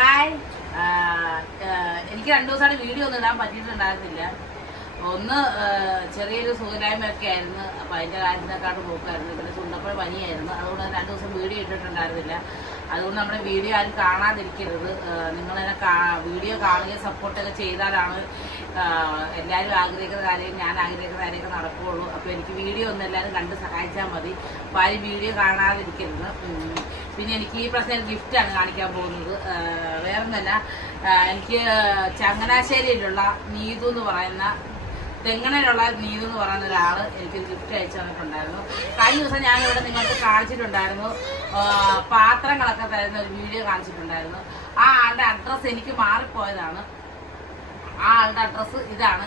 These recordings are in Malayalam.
ഹായ് എനിക്ക് രണ്ടു ദിവസമായിട്ട് വീഡിയോ ഒന്നും ഇടാൻ പറ്റിയിട്ടുണ്ടായിരുന്നില്ല ഒന്ന് ചെറിയൊരു സുഖലായ്മയൊക്കെ ആയിരുന്നു. അപ്പം അതിന്റെ കാര്യത്തിനെക്കാട്ട് പോക്കായിരുന്നു. പിന്നെ ചുണ്ടപ്പഴ പനിയായിരുന്നു. അതുകൊണ്ട് രണ്ടു ദിവസം വീഡിയോ ഇട്ടിട്ടുണ്ടായിരുന്നില്ല. അതുകൊണ്ട് നമ്മുടെ വീഡിയോ ആരും കാണാതിരിക്കരുത്. നിങ്ങളെന്നെ വീഡിയോ കാണുകയും സപ്പോർട്ടൊക്കെ ചെയ്താലാണ് എല്ലാവരും ആഗ്രഹിക്കുന്ന കാര്യം ഞാൻ ആഗ്രഹിക്കുന്ന കാര്യമൊക്കെ നടക്കുകയുള്ളൂ അപ്പോൾ എനിക്ക് വീഡിയോ ഒന്ന് എല്ലാവരും കണ്ട് സഹായിച്ചാൽ മതി. അപ്പോൾ ആരും വീഡിയോ കാണാതിരിക്കരുത്. പിന്നെ എനിക്ക് ഈ പ്രശ്നം ഗിഫ്റ്റാണ് കാണിക്കാൻ പോകുന്നത്. വേറെ വേറൊന്നല്ല. എനിക്ക് ചങ്ങനാശ്ശേരിയിലുള്ള നീതു എന്ന് പറയുന്ന തെങ്ങണയിലുള്ള നീതു എന്ന് പറയുന്ന ഒരാൾ എനിക്കൊരു ഗിഫ്റ്റ് അയച്ചു തന്നിട്ടുണ്ടായിരുന്നു. കഴിഞ്ഞ ദിവസം ഞാനിവിടെ നിങ്ങൾക്ക് കാണിച്ചിട്ടുണ്ടായിരുന്നു. പാത്രങ്ങളൊക്കെ തരുന്ന ഒരു വീഡിയോ കാണിച്ചിട്ടുണ്ടായിരുന്നു. ആ ആളുടെ അഡ്രസ്സ് എനിക്ക് മാറിപ്പോയതാണ്. ആ ആളുടെ അഡ്രസ്സ് ഇതാണ്.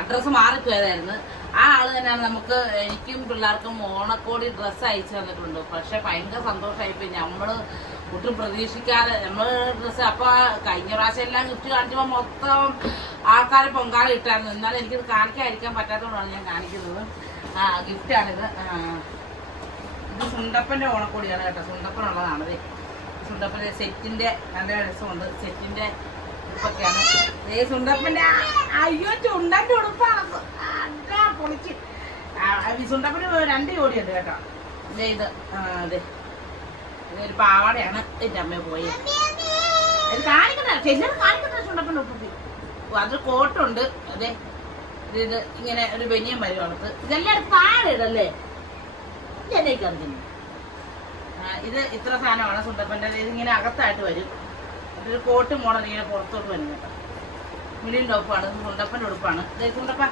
അഡ്രസ്സ് മാറിപ്പോയതായിരുന്നു. ആ ആൾ തന്നെയാണ് നമുക്ക് എനിക്കും പിള്ളേർക്കും ഓണക്കോടി ഡ്രസ്സ് അയച്ചു തന്നിട്ടുണ്ട്. പക്ഷെ ഭയങ്കര സന്തോഷമായിപ്പോയി. നമ്മൾ ഒട്ടും പ്രതീക്ഷിക്കാതെ നമ്മൾ ഡ്രസ്സ് അപ്പൊ കഴിഞ്ഞ പ്രാവശ്യം എല്ലാം ഗിഫ്റ്റ് കാണിച്ചപ്പോ മൊത്തം ആൾക്കാർ പൊങ്കാല ഇട്ടായിരുന്നു. എന്നാലും എനിക്കിത് കാണിക്കാതിരിക്കാൻ പറ്റാത്തതുകൊണ്ടാണ് ഞാൻ കാണിക്കുന്നത്. ആ ഗിഫ്റ്റാണിത് ഇത് സുണ്ടപ്പന്റെ ഓണക്കോടിയാണ് കേട്ടോ. സുണ്ടപ്പനുള്ളതാണ് ഇത് സുണ്ടപ്പന്റെ സെറ്റിന്റെ നല്ല രസമുണ്ട്. സെറ്റിന്റെ ഉടുപ്പൊക്കെയാണ്. ഏ സുണ്ടപ്പന്റെ ആ- അയ്യോ ചുണ്ടന്റെ ഉടുപ്പാണ്. പൊളിച്ച്. ഈ സുണ്ടപ്പന് രണ്ട് ജോഡിയുണ്ട് കേട്ടോ. ഇത്. അതെ. ഇതൊരു പാവാടയാണ്. എന്റെ അമ്മ പോയി. ഇത് കാണിക്കണ്ട. ചെല്ലത് കാണിക്കണ്ട ചുണ്ടപ്പന്റെ ഉടുപ്പ് അത് കോട്ടുണ്ട്. അതെ. ഇത് ഇത് ഇങ്ങനെ ഒരു ബനിയൻ വരും അവർക്ക് ഇതെല്ലാം താഴെ ഇടല്ലേ ഇതെന്നേക്ക് അറിഞ്ഞു ഇത് ഇത്ര സാധനമാണ് സുണ്ടപ്പന്റെ. ഇതിങ്ങനെ അകത്തായിട്ട് വരും. ഒരു കോട്ട് മോഡൽ ഇങ്ങനെ പുറത്തോട്ട് വരുന്നു കേട്ടോ. മിഡിൽ ഉപ്പാണ് ഇത് ഉടുപ്പാണ്. ഇത് കുണ്ടപ്പ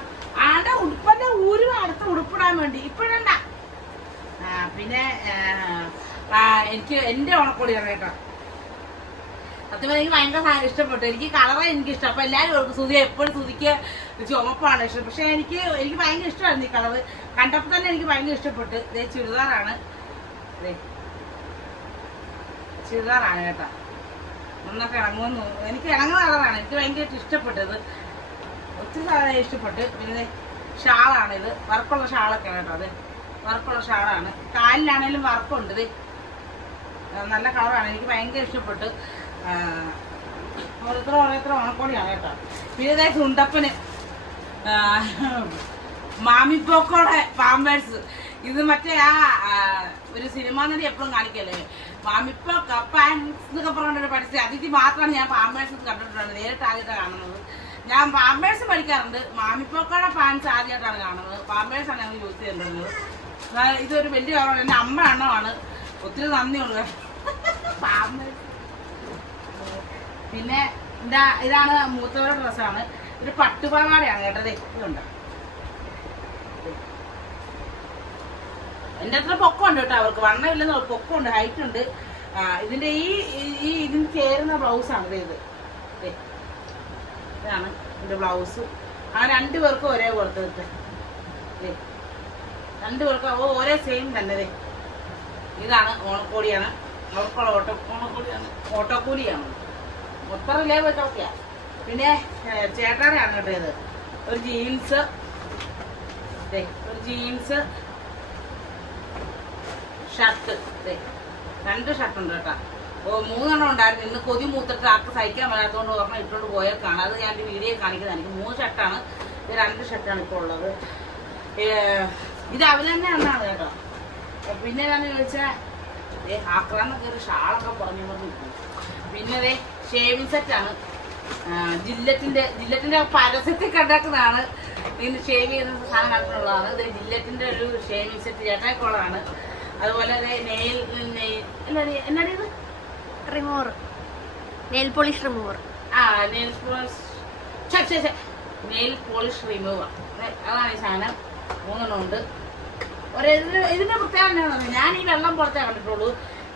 ആടെ ഉടുപ്പന്റെ ഊരും അടുത്ത് ഉടുപ്പിടാൻ വേണ്ടി. ഇപ്പോഴണ്ട പിന്നെ എനിക്ക് എന്റെ ഓണക്കോടിയാണ് കേട്ടോ. സത്യം എനിക്ക് ഭയങ്കര ഇഷ്ടപ്പെട്ടു. എനിക്ക് കളറ് എനിക്ക് ഇഷ്ടം അപ്പൊ എല്ലാവരും സുതി എപ്പോഴും സുതിക്ക് ചുമപ്പാണ് ഇഷ്ടം. പക്ഷെ എനിക്ക് എനിക്ക് ഭയങ്കര ഇഷ്ടമായിരുന്നു ഈ കളറ്. കണ്ടപ്പോ തന്നെ എനിക്ക് ഭയങ്കര ഇഷ്ടപ്പെട്ടു. ഇതേ ചുരിദാറാണ്. ചുരിദാറാണ് കേട്ടോ. ഒന്നൊക്കെ ഇറങ്ങുമെന്ന്. എനിക്ക് ഇറങ്ങുന്ന കളറാണ്. എനിക്ക് ഭയങ്കരമായിട്ട് ഇഷ്ടപ്പെട്ടത്. ഒത്തിരി സാധനം ഇഷ്ടപ്പെട്ട്. പിന്നെ ഷാളാണിത്. വർക്കുള്ള ഷാളൊക്കെയാണ് കേട്ടോ അത്. വർക്കുള്ള ഷാളാണ്. കാലിലാണേലും വർക്കുണ്ട് ഇത് നല്ല കളറാണ്. എനിക്ക് ഭയങ്കര ഇഷ്ടപ്പെട്ടു. ഓരോരുത്തർ ഓരോരുത്തർ ഓണക്കോടിയാണ് കേട്ടോ. പിന്നെ ഇതേ സുണ്ടപ്പന്. മാമിപ്പോക്കോടെ പാമ്പേഴ്സ്. ഇത് മറ്റേ ആ, ഒരു സിനിമ നടി എപ്പോഴും കാണിക്കല്ലേ? മാമിപ്പോക്ക പാൻസ് എന്നൊക്കെ പറഞ്ഞിട്ട് പഠിച്ചത്. അതിഥി മാത്രമാണ് ഞാൻ പാമ്പേഴ്സ് കണ്ടിട്ടുള്ളത് നേരിട്ട് ആദ്യമായിട്ടാണ് കാണുന്നത്. ഞാൻ പാമ്പേഴ്സ് പഠിക്കാറുണ്ട്. മാമിപ്പോക്കയുടെ പാൻസ് ആദ്യമായിട്ടാണ് കാണുന്നത്. പാമ്പേഴ്സാണ് ഞങ്ങൾ യൂസ് ആ, ഇതൊരു വലിയ ഓർമ്മ. എന്റെ അമ്മ എണ്ണമാണ്. ഒത്തിരി നന്ദിയുള്ളത് പാമ്പേഴ്സ്. പിന്നെ ഇതാ ഇതാണ് മൂത്തവരുടെ ഡ്രസ്സാണ് ഒരു പട്ടുപാവാടയാണ് കേട്ടത് ഇതുണ്ട്. എന്റെ അത്ര പൊക്കമുണ്ട് കേട്ടോ. അവർക്ക് വണ്ണമില്ലെന്ന് പൊക്കമുണ്ട് ഹൈറ്റ് ഉണ്ട്. ഇതിന്റെ ഈ ഈ- ഇതിന് ചേരുന്ന ബ്ലൗസാണ് ഇത്. ഇതാണ് എന്റെ ബ്ലൗസ് ആ രണ്ടു പേർക്കും ഒരേ കൊടുത്തത്. രണ്ടു പേർക്കും ഒരേ സെയിം തന്നെ ഇതാണ് ഓണക്കോടിയാണ്. അവർക്കുള്ള ഓട്ടോ ഓണക്കോടിയാണ്. ഓട്ടോക്കൂലിയാണ്. മൊത്തം റിലേ പോയിട്ടൊക്കെയാ പിന്നെ ചേട്ടാനെയാണ് കേട്ടോ ഇത്. ഒരു ജീൻസ് ഒരു ജീൻസ് ഷർട്ട്. രണ്ട് ഷർട്ട് ഉണ്ട് കേട്ടോ. ഓ മൂന്നെണ്ണം ഉണ്ടായിരുന്നു. ഇന്ന് കൊതി മൂത്തിട്ട് ആർക്ക് സഹിക്കാൻ വരാത്തതുകൊണ്ട് ഒരെണ്ണം ഇട്ടുകൊണ്ട് പോയേക്കാണ് അത് ഞാൻ വീഡിയോ കാണിക്കുന്നത് എനിക്ക് മൂന്ന് ഷർട്ടാണ്. രണ്ട് ഷർട്ടാണ് ഇപ്പോൾ ഉള്ളത്. ഇത് അവൻ തന്നെ എന്നാണ് കേട്ടോ. പിന്നെ എന്താണെന്ന് ചോദിച്ചാൽ ഏ ആക്രാന്നൊക്കെ ഒരു ഷാളൊക്കെ പറഞ്ഞു കൊണ്ട് പിന്നെ ദേ ഷേവിങ് സെറ്റാണ് ജില്ലറ്റിന്റെ ജില്ലറ്റിന്റെ പരസ്യത്തിൽ കണ്ടാക്കുന്നതാണ്. ഇതിന് ഷേവ് ചെയ്യുന്ന സാധനം കണ്ടിട്ടുള്ളതാണ് ഇത് ഒരു ഷേവിങ് സെറ്റ് ചേട്ടാക്കുള്ളതാണ് അതുപോലെ നെയിൽ എന്നാണ് ഇത്? റിമൂവർ നെയിൽ പോളിഷ് റിമൂവർ ആ nail polish nail polish remover അതാണ് ഈ സാധനം. മൂന്നെണ്ണം ഉണ്ട്. ഒരു ഇതിന് ഇതിന്റെ പ്രത്യേകത എന്താണെന്ന് ഞാൻ ഈ വെള്ളം പുറത്തേ കണ്ടിട്ടുള്ളൂ.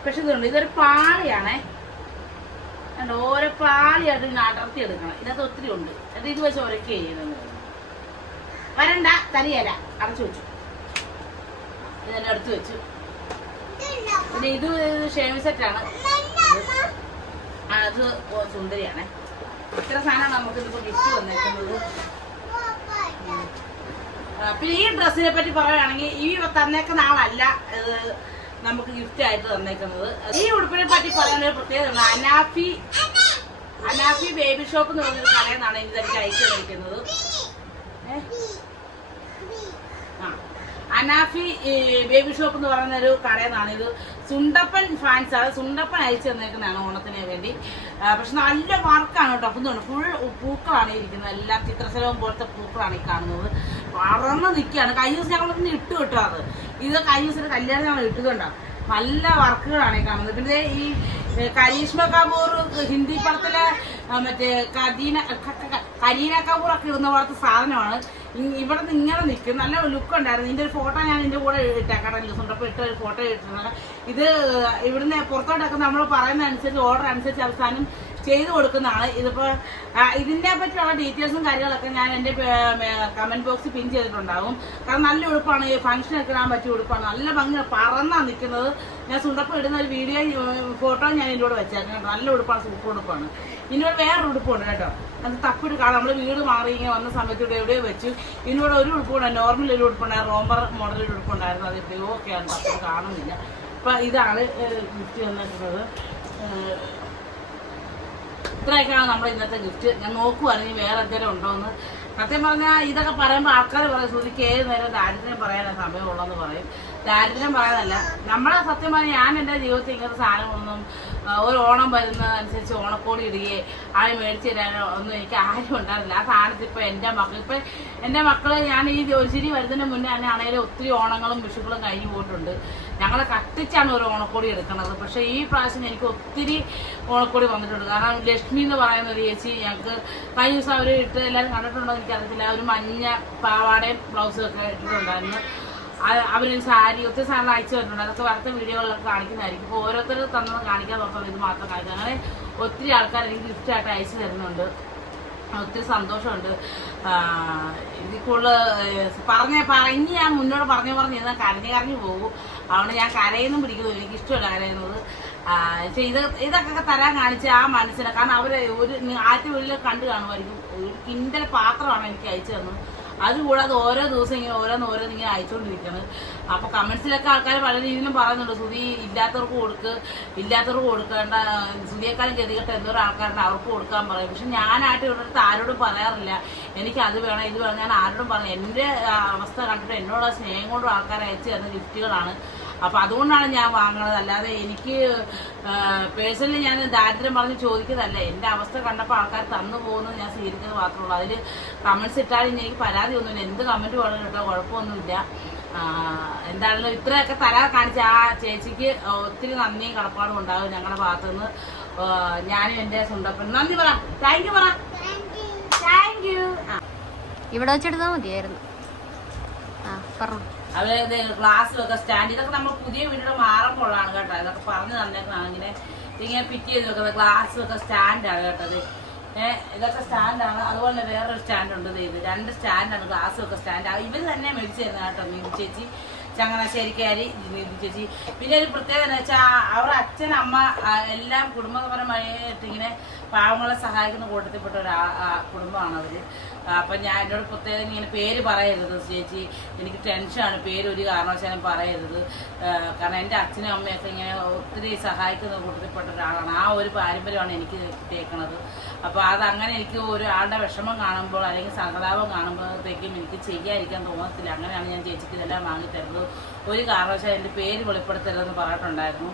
പക്ഷെ ഇതുണ്ട്. ഇതൊരു പാളിയാണേ. കണ്ടോ? ഓരോ പാളിയായിട്ട് ഇങ്ങനെ അടർത്തി എടുക്കണം. ഇതിനകത്ത് ഒത്തിരി ഉണ്ട്. അത് ഇത് വെച്ച് ഒരക്കെ ചെയ്യുന്നത് വരണ്ട. തരിയല അടച്ചു വെച്ചു. ഇതെല്ലാം എടുത്തു വെച്ചു. പിന്നെ ഇത് ഷേവ് സെറ്റാണ്. അത് സുന്ദരിയാണേ. ഇത്ര സാധനമാണ് നമുക്ക് ഇതിപ്പോ ഗിഫ്റ്റ് വന്നേക്കുന്നത് പിന്നെ ഈ ഡ്രസ്സിനെ പറ്റി പറയുകയാണെങ്കിൽ ഈ തന്നേക്കുന്ന ആളല്ല നമുക്ക് ഗിഫ്റ്റ് ആയിട്ട് തന്നേക്കുന്നത്. ഈ ഉടുപ്പിനെ പറ്റി പറയുന്ന ഒരു പ്രത്യേകത അനാഫി അനാഫി ബേബി ഷോപ്പ് എന്ന് പറഞ്ഞൊരു എനിക്ക് എനിക്ക് അയച്ചു തന്നിരിക്കുന്നത്. അനാഫി ബേബി ഷോപ്പ് എന്ന് പറയുന്ന ഒരു കടയിൽ ഇത് സുണ്ടപ്പൻ ഫാൻസ് ആണ് സുണ്ടപ്പൻ അയച്ചു തന്നേക്കുന്നതാണ് ഓണത്തിന് വേണ്ടി. പക്ഷെ നല്ല വർക്കാണ് കേട്ടോ. അപ്പം ഫുൾ പൂക്കളാണ് ഇരിക്കുന്നത്. എല്ലാം ചിത്രശലവും പോലത്തെ പൂക്കളാണ് ഈ കാണുന്നത്. പറന്ന് നിൽക്കുകയാണ് കഴിഞ്ഞ ദിവസം ഞങ്ങളൊന്ന് ഇട്ട് കിട്ടും അത്. ഇത് കഴിഞ്ഞ ദിവസം കല്യാണം ഞങ്ങൾ ഇട്ടുകൊണ്ടോ നല്ല വർക്കുകളാണ് ഈ കാണുന്നത്. പിന്നെ ഈ കരീഷ്മ കപൂർ ഹിന്ദി പടത്തിലെ മറ്റേ കദീന കരീന കപൂർ ഒക്കെ ഇടുന്ന പോലത്തെ സാധനമാണ്. ഇവിടെ നിന്ന് ഇങ്ങനെ നിൽക്കും. നല്ല ലുക്ക് ഉണ്ടായിരുന്നു. ഇതിന്റെ ഒരു ഫോട്ടോ ഞാൻ ഇതിന്റെ കൂടെ ഇട്ടേക്കാം ദിവസം ഇട്ട ഒരു ഫോട്ടോ ഇട്ടിരുന്നത് ഇത് ഇവിടുന്ന് പുറത്തോട്ടൊക്കെ നമ്മൾ പറയുന്ന അനുസരിച്ച് ഓർഡർ അനുസരിച്ച് അവസാനം ചെയ്തു കൊടുക്കുന്നതാണ്. ഇതിപ്പോ ഇതിനെ പറ്റിയുള്ള ഡീറ്റെയിൽസും കാര്യങ്ങളൊക്കെ ഞാൻ എന്റെ കമന്റ് ബോക്സിൽ പിൻ ചെയ്തിട്ടുണ്ടാവും. കാരണം നല്ല ഉടുപ്പാണ്. ഈ ഫംഗ്ഷനൊക്കെ ഇടാൻ പറ്റിയ ഉടുപ്പാണ്. നല്ല ഭംഗി പറന്നാ നിൽക്കുന്നത് ഞാൻ സുണ്ടപ്പം ഇടുന്ന ഒരു വീഡിയോ ഫോട്ടോ ഞാൻ ഇതിന്റെ കൂടെ വെച്ചേക്കാം കേട്ടോ. നല്ല ഉടുപ്പാണ് സൂപ്പർ ഉടുപ്പാണ്. ഇതിനോട് വേറെ ഉടുപ്പുണ്ട് കേട്ടോ. അത് തപ്പിട്ട് കാണാം. നമ്മൾ വീട് മാറി ഇങ്ങനെ വന്ന സമയത്ത് ഇവിടെ എവിടെയോ വെച്ചു. ഇതിനോട് ഒരു ഉടുപ്പുണ്ട് നോർമൽ ഒരു ഉടുപ്പുണ്ടായിരുന്നു റോംബർ മോഡൽ ഒരു ഉടുപ്പുണ്ടായിരുന്നു അത് എവിടെയോ ഒക്കെയാണ് തപ്പിട്ട് കാണുന്നില്ല. അപ്പം ഇതാണ് ഗിഫ്റ്റ് വന്നിട്ടുള്ളത് ഏഹ് ഇത്രയൊക്കെയാണ് നമ്മുടെ ഇന്നത്തെ ഗിഫ്റ്റ്. ഞാൻ നോക്കുവാണെങ്കിൽ വേറെ എന്തെങ്കിലും ഉണ്ടോ എന്ന്. സത്യം പറഞ്ഞാൽ ഇതൊക്കെ പറയുമ്പോൾ ആൾക്കാർ പറയും ശ്രുതിക്ക് ഏത് നേരം ദാരിദ്ര്യം പറയാനാണ് സമയമുള്ളതെന്ന് പറയും. ദാരിദ്ര്യം പറയാനല്ല. നമ്മളെ സത്യം പറഞ്ഞാൽ ഞാൻ എന്റെ ജീവിതത്തിൽ ഇങ്ങനത്തെ ഒന്നും ഒരു ഓണം വരുന്നതനുസരിച്ച് ഓണക്കോടി ഇടുകയെ ആരും മേടിച്ച് തരാനോ ഒന്നും എനിക്ക് ആരും ഉണ്ടായിരുന്നില്ല. ആ സാധനത്തിൽ ഇപ്പോൾ എന്റെ മക്കൾ ഇപ്പം എന്റെ മക്കളെ ഞാൻ ഈ ഒരു ശരി വരുന്നതിന് മുന്നേ തന്നെ ആണെങ്കിലും ഒത്തിരി ഓണങ്ങളും വിഷുക്കളും കഴിഞ്ഞു പോയിട്ടുണ്ട്. ഞങ്ങൾ കത്തിച്ചാണ് ഒരു ഓണക്കോടി എടുക്കുന്നത്. പക്ഷേ ഈ പ്രാവശ്യം എനിക്ക് ഒത്തിരി ഓണക്കോടി വന്നിട്ടുണ്ട്. കാരണം ലക്ഷ്മി എന്ന് പറയുന്ന ഒരു ചേച്ചി ഞങ്ങൾക്ക് കഴിഞ്ഞ ദിവസം അവർ ഇട്ട് എല്ലാവരും കണ്ടിട്ടുണ്ടോ എനിക്കറിയത്തില്ല. ഒരു മഞ്ഞ പാവാടയും ബ്ലൗസും ഒക്കെ ഇട്ടിട്ടുണ്ടായിരുന്നു. അവരൊരു സാരി ഒത്തിരി സാധനം അയച്ചു തന്നിട്ടുണ്ട്. അതൊക്കെ വർത്ത വീഡിയോകളിലൊക്കെ കാണിക്കുന്നതായിരിക്കും. ഇപ്പോൾ ഓരോരുത്തർ തന്നത് കാണിക്കാൻ നോക്കുന്നത് ഇത് മാത്രം കാണിക്കുക അങ്ങനെ ഒത്തിരി ആൾക്കാർ എനിക്ക് ഗിഫ്റ്റായിട്ട് അയച്ചു തരുന്നുണ്ട്. ഒത്തിരി സന്തോഷമുണ്ട്. ഇതിക്കുള്ള പറഞ്ഞ പറഞ്ഞ് ഞാൻ മുന്നോട്ട് പറഞ്ഞു പറഞ്ഞ് ഇരുന്നാൽ കരഞ്ഞ് കരഞ്ഞു പോകും. അതുകൊണ്ട് ഞാൻ കരയൊന്നും പിടിക്കുന്നു. എനിക്ക് ഇഷ്ടമല്ല കരയുന്നത്. പക്ഷേ ഇത് ഇതൊക്കെ തരാൻ കാണിച്ച ആ മനസ്സിനെ. കാരണം അവരെ ഒരു ആദ്യ വീട്ടിൽ കണ്ടു കാണുമായിരിക്കും. ഒരു കിൻഡൽ പാത്രമാണ് എനിക്ക് അയച്ചു തന്നത്. അതുകൂടാതെ ഓരോ ദിവസം ഇങ്ങനെ ഓരോന്ന് ഓരോന്ന് ഇങ്ങനെ അയച്ചുകൊണ്ടിരിക്കുന്നത് അപ്പൊ കമന്റ്സിലൊക്കെ ആൾക്കാർ പല രീതിയിലും പറയുന്നുണ്ട് സുതി ഇല്ലാത്തവർക്ക് കൊടുക്ക് ഇല്ലാത്തവർക്ക് കൊടുക്കേണ്ട സുതിയേക്കാളും ഗതികെട്ട എന്തോരം ആൾക്കാരുണ്ട് അവർക്ക് കൊടുക്കാൻ പറയും. പക്ഷെ ഞാനായിട്ട് ഇവിടെ അടുത്ത് ആരോടും പറയാറില്ല. എനിക്ക് അത് വേണം ഇത് വേണം. ഞാൻ ആരോടും പറയാം എന്റെ അവസ്ഥ കണ്ടിട്ട് എന്നോട് സ്നേഹം കൊണ്ടും ആൾക്കാർ അയച്ചു തരുന്ന ഗിഫ്റ്റുകളാണ്. അപ്പൊ അതുകൊണ്ടാണ് ഞാൻ വാങ്ങണത്. അല്ലാതെ എനിക്ക് പേഴ്സണലി ഞാൻ ദാരിദ്ര്യം പറഞ്ഞ് ചോദിക്കുന്നതല്ല. എന്റെ അവസ്ഥ കണ്ടപ്പോൾ ആൾക്കാർ തന്നു പോകുന്നത് ഞാൻ സ്വീകരിക്കുന്നത് മാത്രമേ ഉള്ളൂ അതിൽ കമന്റ്സ് ഇട്ടാലും എനിക്ക് പരാതി ഒന്നുമില്ല. എന്ത് കമന്റ് വേണം കേട്ടോ കുഴപ്പമൊന്നുമില്ല. എന്താണല്ലോ ഇത്രയൊക്കെ തരാൻ കാണിച്ച ആ ചേച്ചിക്ക് ഒത്തിരി നന്ദിയും കടപ്പാടും ഉണ്ടാകും ഞങ്ങളുടെ ഭാഗത്തുനിന്ന്. നിന്ന് ഞാനും എന്റെ സ്വന്തപ്പൻ നന്ദി പറ. താങ്ക് യു പറ. താങ്ക് യു ഇവിടെ വെച്ചെടുത്താൽ മതിയായിരുന്നു. ആ പറഞ്ഞു. അവർ ഗ്ലാസ്സിലൊക്കെ സ്റ്റാൻഡ് ഇതൊക്കെ നമ്മൾ പുതിയ വീടിന്റെ മാറുമ്പോഴാണ് കേട്ടോ. ഇതൊക്കെ പറഞ്ഞു തന്നേക്കാണ് ഇങ്ങനെ ഇങ്ങനെ പിറ്റ് ചെയ്ത് വെക്കുന്നത് ഗ്ലാസ്സിലൊക്കെ സ്റ്റാൻഡാണ് കേട്ടത് ഏഹ് ഇതൊക്കെ സ്റ്റാൻഡാണ് അതുപോലെ വേറൊരു സ്റ്റാൻഡ് ഉണ്ട് ദേ ഇത് രണ്ട് സ്റ്റാൻഡാണ് ഗ്ലാസ്സിലൊക്കെ സ്റ്റാൻഡ്. ഇവർ തന്നെ മേടിച്ചു തരുന്ന കേട്ടോ മീൻ ചേച്ചി ചങ്ങനാശ്ശേരിക്കാരി നീതി ചേച്ചി. പിന്നെ ഒരു പ്രത്യേകത എന്ന് വെച്ചാൽ അവരുടെ അച്ഛൻ അമ്മ എല്ലാം കുടുംബപരമായിട്ട് ഇങ്ങനെ പാവങ്ങളെ സഹായിക്കുന്ന കൂട്ടത്തിൽപ്പെട്ട ഒരു കുടുംബമാണ് അവർ. അപ്പം ഞാൻ എന്നോട് പ്രത്യേകം ഇങ്ങനെ പേര് പറയരുത് ചേച്ചി. എനിക്ക് ടെൻഷനാണ് പേര് ഒരു കാരണവശാലും പറയരുത്. കാരണം എന്റെ അച്ഛനും അമ്മയൊക്കെ ഇങ്ങനെ ഒത്തിരി സഹായിക്കുന്ന കൂട്ടത്തിൽപ്പെട്ട ഒരാളാണ്. ആ ഒരു പാരമ്പര്യമാണ് എനിക്ക് കിട്ടിയേക്കണത് അപ്പോൾ അത് അങ്ങനെ എനിക്ക് ഒരാളുടെ വിഷമം കാണുമ്പോൾ അല്ലെങ്കിൽ സഹതാപം കാണുമ്പോഴത്തേക്കും എനിക്ക് ചെയ്യാതിരിക്കാൻ തോന്നത്തില്ല. അങ്ങനെയാണ് ഞാൻ ചേച്ചിക്ക് ഇതെല്ലാം വാങ്ങിത്തരുന്നത് ഒരു കാരണവശാലും എന്റെ പേര് വെളിപ്പെടുത്തരുതെന്ന് പറഞ്ഞിട്ടുണ്ടായിരുന്നു.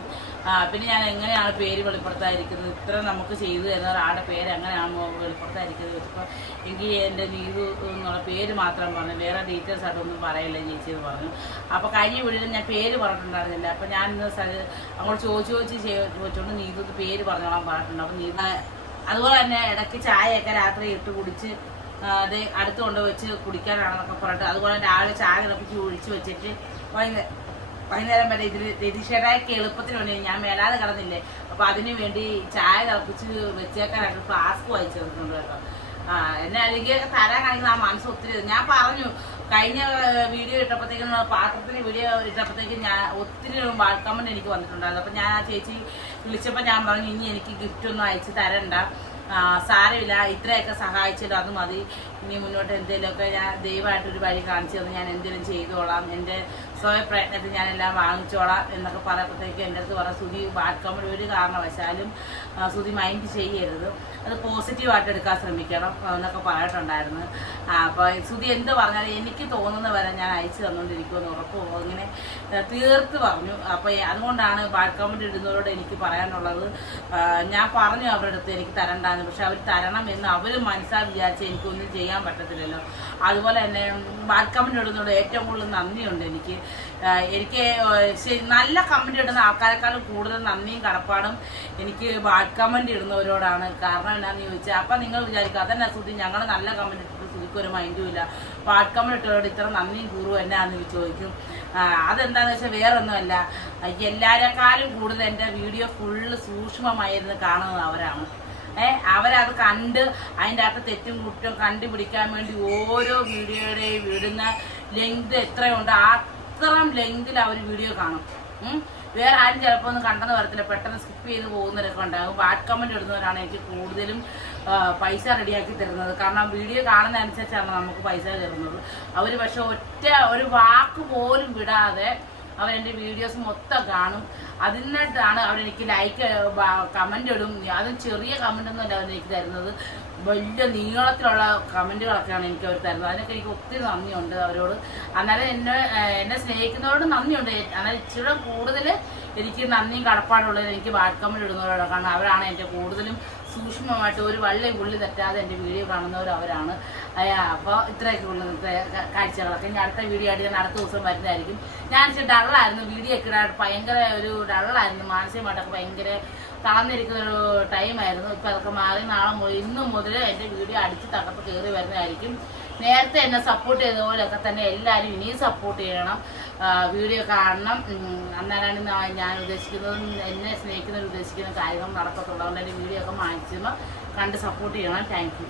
പിന്നെ ഞാൻ എങ്ങനെയാണ് പേര് വെളിപ്പെടുത്താതിരിക്കുന്നത്? ഇത്ര നമുക്ക് ചെയ്തു തരുന്ന ഒരാളുടെ പേര് എങ്ങനെയാണ് വെളിപ്പെടുത്താതിരിക്കുന്നത് വെച്ചപ്പോൾ എനിക്ക് എന്റെ നീതു എന്നുള്ള പേര് മാത്രം പറഞ്ഞു. വേറെ ഡീറ്റെയിൽസ് ആയിട്ടൊന്നും പറയില്ല ചേച്ചി എന്ന് പറഞ്ഞു. അപ്പോൾ കഴിഞ്ഞ വീട്ടിൽ ഞാൻ പേര് പറഞ്ഞിട്ടുണ്ടായിരുന്നില്ല. അപ്പോൾ ഞാൻ ഇന്ന് അങ്ങോട്ട് ചോദിച്ചു ചോദിച്ച് ചോദിച്ചുകൊണ്ട് നീതു പേര് പറഞ്ഞോളാൻ പറഞ്ഞിട്ടുണ്ട്. അപ്പോൾ നീതു അതുപോലെ തന്നെ ഇടയ്ക്ക് ചായയൊക്കെ രാത്രി ഇട്ട് കുടിച്ച് അത് അടുത്ത് കൊണ്ടുവച്ച് കുടിക്കാനാണെന്നൊക്കെ പറഞ്ഞിട്ട് അതുപോലെ രാവിലെ ചായ തിളപ്പിച്ച് ഒഴിച്ച് വെച്ചിട്ട് വൈകുന്നേരം വരെ ഇതിൽ രതീഷേടായൊക്കെ എളുപ്പത്തിന് വേണ്ടി ഞാൻ മേലാതെ കിടന്നില്ലേ. അപ്പൊ അതിനു വേണ്ടി ചായ തിളപ്പിച്ച് വെച്ചേക്കാനായിട്ട് ഫ്ലാസ്ക് വായിച്ചു തന്നിട്ടുണ്ട് കേട്ടോ. എന്നെ അല്ലെങ്കിൽ തരാൻ കാണിക്കുന്ന ആ മനസ്സ് ഒത്തിരി ഞാൻ പറഞ്ഞു കഴിഞ്ഞ വീഡിയോ ഇട്ടപ്പോഴത്തേക്കും പാത്രത്തിന് വീഡിയോ ഇട്ടപ്പോഴത്തേക്കും ഞാൻ ഒത്തിരി കമന്റ് എനിക്ക് വന്നിട്ടുണ്ടായിരുന്നു. അപ്പൊ ഞാൻ ആ ചേച്ചി വിളിച്ചപ്പോൾ ഞാൻ പറഞ്ഞു ഇനി എനിക്ക് ഗിഫ്റ്റ് ഒന്നും അയച്ച് തരണ്ട. സാരമില്ല. ഇത്രയൊക്കെ സഹായിച്ചിട്ട് അത് മതി. ഇനി മുന്നോട്ട് എന്തെങ്കിലുമൊക്കെ ഞാൻ ദൈവമായിട്ടൊരു വഴി കാണിച്ചു തന്നു ഞാൻ എന്തെങ്കിലും ചെയ്തോളാം. എന്റെ സ്വയം പ്രയത്നത്തിൽ ഞാനെല്ലാം വാങ്ങിച്ചോളാം എന്നൊക്കെ പറയുമ്പോഴത്തേക്ക് എന്റെ അടുത്ത് പറയാം സുധി ബാഡ് കമന്റ് ഒരു കാരണവശാലും സുധി മൈൻഡ് ചെയ്യരുത്. അത് പോസിറ്റീവായിട്ട് എടുക്കാൻ ശ്രമിക്കണം എന്നൊക്കെ പറഞ്ഞിട്ടുണ്ടായിരുന്നു. അപ്പോൾ സുധി എന്ത് പറഞ്ഞാലും എനിക്ക് തോന്നുന്ന വരെ ഞാൻ അയച്ചു തന്നുകൊണ്ടിരിക്കുമെന്ന് ഉറപ്പ് ഇങ്ങനെ തീർത്ത് പറഞ്ഞു. അപ്പോൾ അതുകൊണ്ടാണ് ബാഡ് കമന്റ് ഇടുന്നവരോട് എനിക്ക് പറയാനുള്ളത്. ഞാൻ പറഞ്ഞു അവരുടെ അടുത്ത് എനിക്ക് തരണ്ടാന്ന് പക്ഷെ അവർ തരണം എന്ന് അവർ മനസ്സാ വിചാരിച്ച് എനിക്കൊന്നും ചെയ്യാൻ പറ്റത്തില്ലല്ലോ. അതുപോലെ തന്നെ ബാഡ് കമന്റ് ഇടുന്നവരോട് ഏറ്റവും കൂടുതൽ നന്ദിയുണ്ട് എനിക്ക്. എനിക്ക് നല്ല കമന്റ് ഇടുന്ന ആൾക്കാരെക്കാളും കൂടുതൽ നന്ദിയും കടപ്പാടും എനിക്ക് ബാഡ് കമന്റ് ഇടുന്നവരോടാണ്. കാരണം എന്നാന്ന് ചോദിച്ചാൽ അപ്പം നിങ്ങൾ വിചാരിക്കും അതന്നെ സുധി ഞങ്ങൾ നല്ല കമന്റ് ഇട്ടിട്ട് സുധിക്ക് ഒരു മൈൻഡും ഇല്ല. ബാഡ് കമന്റ് ഇട്ടവരോട് ഇത്ര നന്ദിയും കൂറും എന്നാന്ന് ചോദിക്കും. അതെന്താണെന്ന് വെച്ചാൽ വേറൊന്നുമല്ല. എല്ലാരെക്കാളും കൂടുതൽ എന്റെ വീഡിയോ ഫുള്ള് സൂക്ഷ്മമായിരുന്നു കാണുന്നത് അവരാണ്. ഏ അവരത് കണ്ട് അതിന്റെ അകത്ത് തെറ്റും കുറ്റവും കണ്ടുപിടിക്കാൻ വേണ്ടി ഓരോ വീഡിയോയുടെയും വിടുന്ന ലെങ്ത് എത്രയുണ്ട് അത്രയും ലെങ്തിൽ അവർ വീഡിയോ കാണും. വേറെ ആരും ചിലപ്പോൾ ഒന്നും കണ്ടെന്ന് വരത്തില്ല. പെട്ടെന്ന് സ്കിപ്പ് ചെയ്ത് പോകുന്നവരൊക്കെ ഉണ്ടാകും ബാഡ് കമന്റ് ഇടുന്നവരാണ് എനിക്ക് കൂടുതലും പൈസ റെഡിയാക്കി തരുന്നത്. കാരണം വീഡിയോ കാണുന്ന അനുസരിച്ചാണ് നമുക്ക് പൈസ തരുന്നത്. അവർ പക്ഷെ ഒറ്റ ഒരു വാക്ക് പോലും വിടാതെ അവരെന്റെ വീഡിയോസ് മൊത്തം കാണും. അതിനായിട്ടാണ് അവരെനിക്ക് ലൈക്ക് കമന്റ് ഇടും. അതും ചെറിയ കമന്റ് ഒന്നും അല്ല അവരെനിക്ക് തരുന്നത്. വലിയ നീളത്തിലുള്ള കമന്റുകളൊക്കെയാണ് എനിക്ക് അവർ തരുന്നത്. അതിനൊക്കെ എനിക്ക് ഒത്തിരി നന്ദിയുണ്ട് അവരോട്. അന്നേരം എന്നെ എന്നെ സ്നേഹിക്കുന്നവരോട് നന്ദിയുണ്ട്. അന്നേരം ഇച്ചിരി കൂടുതൽ എനിക്ക് നന്ദിയും കടപ്പാടുള്ളത് എനിക്ക് കമന്റ് ഇടുന്നവരോടാണ് കാരണം അവരാണ് എന്റെ കൂടുതലും സൂക്ഷ്മമായിട്ട് ഒരു വള്ളി ഉള്ളി തെറ്റാതെ എന്റെ വീഡിയോ കാണുന്നവർ അവരാണ്. അപ്പോൾ ഇത്രയൊക്കെ ഉള്ള ഇന്നത്തെ കാഴ്ചകളൊക്കെ. ഇനി അടുത്ത വീഡിയോ ആയിട്ട് ഞാൻ അടുത്ത ദിവസം വരുന്നതായിരിക്കും. ഞാൻ ഡള്ളായിരുന്നു. വീഡിയോ ഒക്കെ ഭയങ്കര ഒരു ഡള്ളായിരുന്നു. മാനസികമായിട്ടൊക്കെ ഭയങ്കര തളർന്നിരിക്കുന്ന ഒരു ടൈമായിരുന്നു ഇപ്പം അതൊക്കെ മാറി. നാളെ ഇന്ന് മുതൽ എന്റെ വീഡിയോ അടിച്ച് തകർത്ത് കയറി വരുന്നതായിരിക്കും. നേരത്തെ എന്നെ സപ്പോർട്ട് ചെയ്ത പോലെയൊക്കെ തന്നെ എല്ലാവരും ഇനിയും സപ്പോർട്ട് ചെയ്യണം. വീഡിയോ കാണണം. അന്നേരമാണ് ഞാൻ ഉദ്ദേശിക്കുന്നതും എന്നെ സ്നേഹിക്കുന്നവർ ഉദ്ദേശിക്കുന്ന കാര്യങ്ങൾ നടക്കത്തുള്ളതുകൊണ്ട് എന്റെ വീഡിയോ ഒക്കെ മാക്സിമം കണ്ട് സപ്പോർട്ട് ചെയ്യണം. താങ്ക്